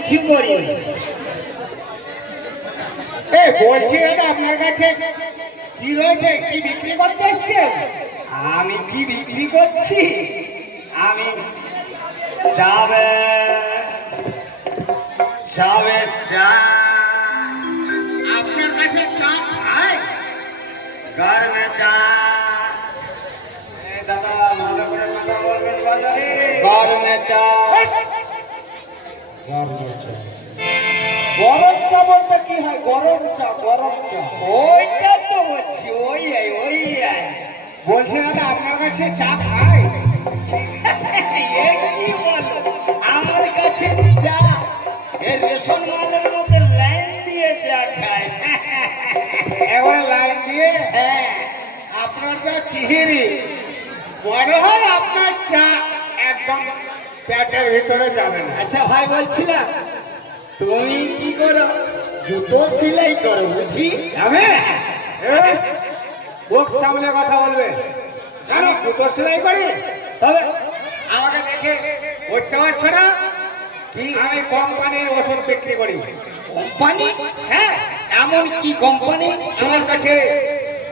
কিছু করি এ, বলছি দাদা, আপনার কাছে কি রয়েছে? কি বিক্রি করতে এসছেন আমি কি বিক্রি করছি? আমি যাবে যাবে চা। আপনার কাছে চা খায় মে চা। দাদা ভালো করে কথা বলবেন বাজারে মে চা। গরম চা। বলতে কি হয়? গরম চা গরম চা। ওইটা তো বলছি ওই ওই বলছি দাদা আপনার কাছে চা খায় কি বলো? আমার কাছে চা। এ রেশন মালের মধ্যে লাইন দিয়ে চা খায় এবারে লাইন দিয়ে? হ্যাঁ। আপনার যা চিহিরি। হয় আপনার চা একদম পেটের ভিতরে যাবে না। আচ্ছা ভাই বলছিলাম তুমি কি করো? জুতো সেলাই করো বুঝি? এই, মুখ সামনে কথা বলবে। আমি জুতো সেলাই করি? তবে আমাকে দেখে বুঝতে পারছ না? কি? আমি কোম্পানির ওষুধ বিক্রি করি। কোম্পানি? হ্যাঁ। এমন কি কোম্পানি? আমার কাছে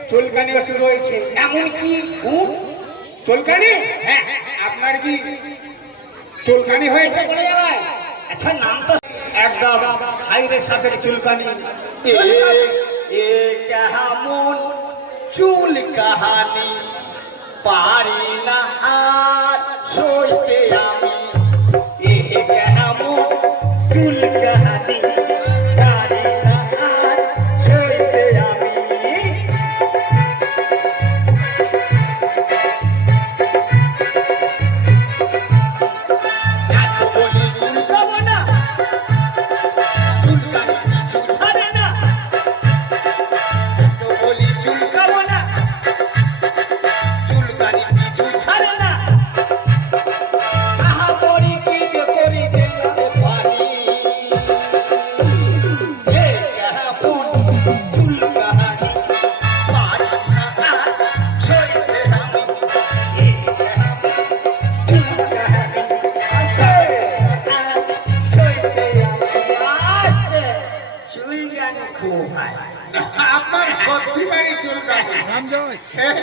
চুলকানি ওষুধ রয়েছে। এমন কি? চুলকানি? হ্যাঁ। আপনার কি চুলকানি হয়েছে পড়ে গেলায় আচ্ছা নাম তো একদম হাইরের সাথে চুলকানি। এ এ চুল কাহানি? পারি না আর সইতে আমি। এ কেমন চুল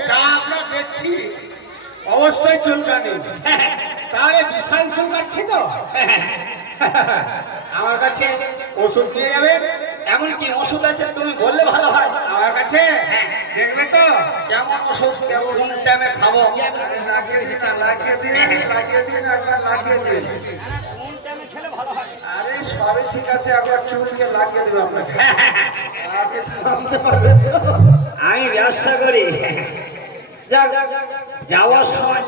যা আমরা দেখছি অবশ্যই চুলকানি। তাহলে বিশাল চুলকাচ্ছি তো? আমার কাছে ওষুধ নিয়ে যাবে। এমন কি ওষুধ আছে তুমি বললে ভালো হয়। আমার কাছে? দেখবে তো? কেমন ওষুধ কেমন টাইমে খাব? লাগিয়ে দিন লাগিয়ে দিন লাগিয়ে দিন ভালো হয়? আরে সবই ঠিক আছে একবার চুলকে লাগিয়ে দেবো আপনাকে। আমি ব্যবসা করি। যাওয়ার সময়।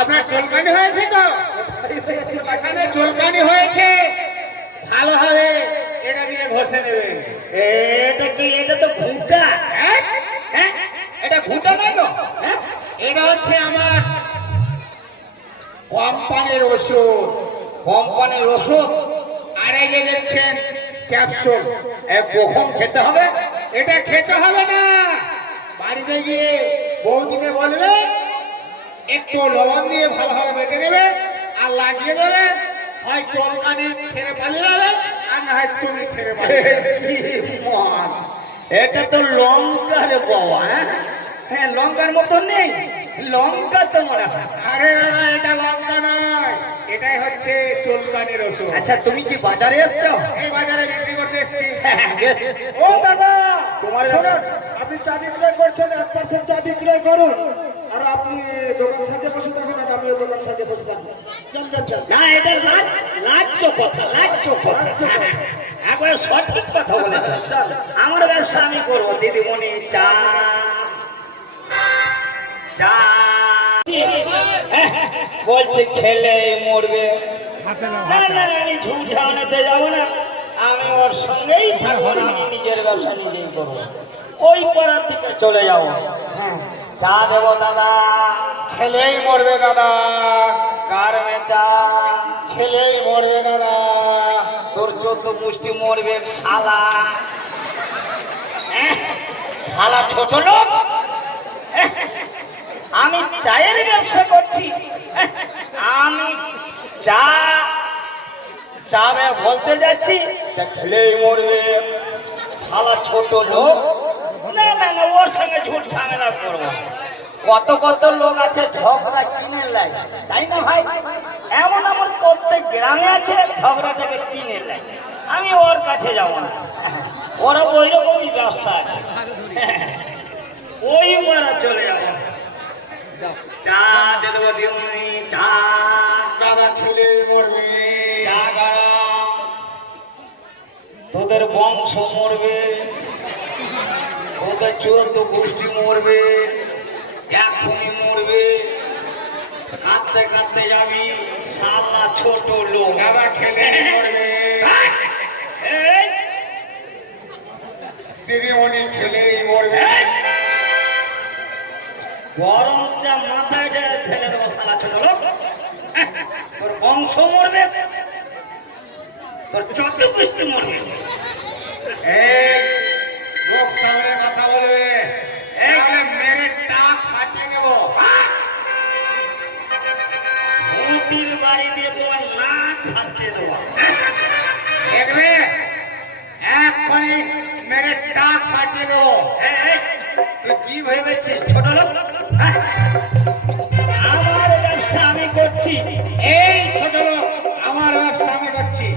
আপনার চুলকানি হয়েছে তো? এখানে চুলকানি হয়েছে। ভালো হবে এটা দিয়ে ঘষে নেবেন। এটা কি এটা তো ঘুঁটা? হ্যাঁ? হ্যাঁ? এটা ঘুঁটা নাই তো হ্যাঁ? এটা হচ্ছে আমার কোম্পানির ওষুধ। কোম্পানির ওষুধ? আর এই যে দেখছেন ক্যাপসুল। কখন খেতে হবে। এটা খেতে হবে না। বাড়িতে গিয়ে বৌদিকে বলবে, একটু লবণ দিয়ে ভালোভাবে বেটে নেবে আর লাগিয়ে দেবে। হয় চলকানি ছেড়ে পালিয়ে যাবে আর না হয় তুমি ছেড়ে পালিয়ে। এটা তো লঙ্কার বাবা হ্যাঁ? হ্যাঁ লঙ্কার মতো নেই। লঙ্কা তো মনে আরে দাদা এটা লঙ্কা নয়। এটাই হচ্ছে চলকানির ওষুধ। আচ্ছা তুমি কি বাজারে এসছো? এই বাজারে বিক্রি করতে এসছি। হ্যাঁ, বেশ। ও দাদা! তোমার আপনি চা বিক্রয় করছেন এক পার্সেন্ট চা বিক্রয় করুন। আর আপনি দোকান সাথে বসে থাকুন আর আমিও দোকান সাথে বসে থাকুন। চল চল চল না এটা লাজ লাজ্য কথা লাজ্য কথা। একবারে সঠিক কথা আমার ব্যবসা আমি করব দিদিমণি চা। বলছে খেলে মরবে। আমি যাব না। আমি ওর সঙ্গেই থাকব না। আমি নিজের ব্যবসা নিজেই করব। ওই পাড়ার দিকে চলে যাব। হ্যাঁ। চা দেবো দাদা খেলেই মরবে দাদা। কার চা খেলেই মরবে দাদা। তোর চোদ্দ মুষ্টি মরবে শালা। হ্যাঁ? শালা ছোট লোক। হ্যাঁ? আমি চায়ের ব্যবসা করছি? আমি চা চামে বলতে যাচ্ছি খেলেই মরবে। শালা ছোট লোক। না ওর ঝামেলা করব কত কত লোক আছে ঝগড়া কিনে তাই না ভাই? এমন এমন আছে ঝগড়াটাকে কিনে আমি ওর কাছে যাব না। ওরা ওই রকমই ব্যবসা আছে। ওই মারা চলে যাব। চা দেবো দিদিমণি চা। দাদা খেলে মরবে। চা গরম তোদের বংশ মরবে। তোদের চোদ্দ গোষ্ঠী মরবে। এখনই মরবে। কাঁদতে কাঁদতে যাবি সালা ছোট লোক। দাদা খেলে মরবে। এই, দিদিমণি খেলেই মরবে। গরম চা মাথায় ফেলে দেবো সালা ছোট লোক। তোর বংশ মরবে। তোর চোদ্দ গোষ্ঠী মরবে। লোক সামনে কথা বলবে। মেরে টাক ফাটিয়ে নেব মোটির বাড়ি দিয়ে তোমার নাক ফাটিয়ে দেবো। দেখবে? এক্ষুনি মেরে টাক ফাটিয়ে দেব। তুই কি ভেবেছিস ছোট লোক? করছি। এই ছোট লোক আমার ব্যবসা আমি করছি।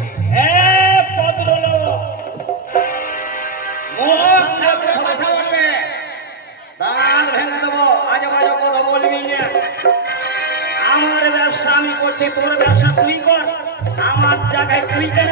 কথা বলবে। দাঁত ভেঙে দেবো আজে বাজে কথা বলবি না। আমার ব্যবসা আমি করছি তোর ব্যবসা তুই কর। আমার জায়গায় তুই কেন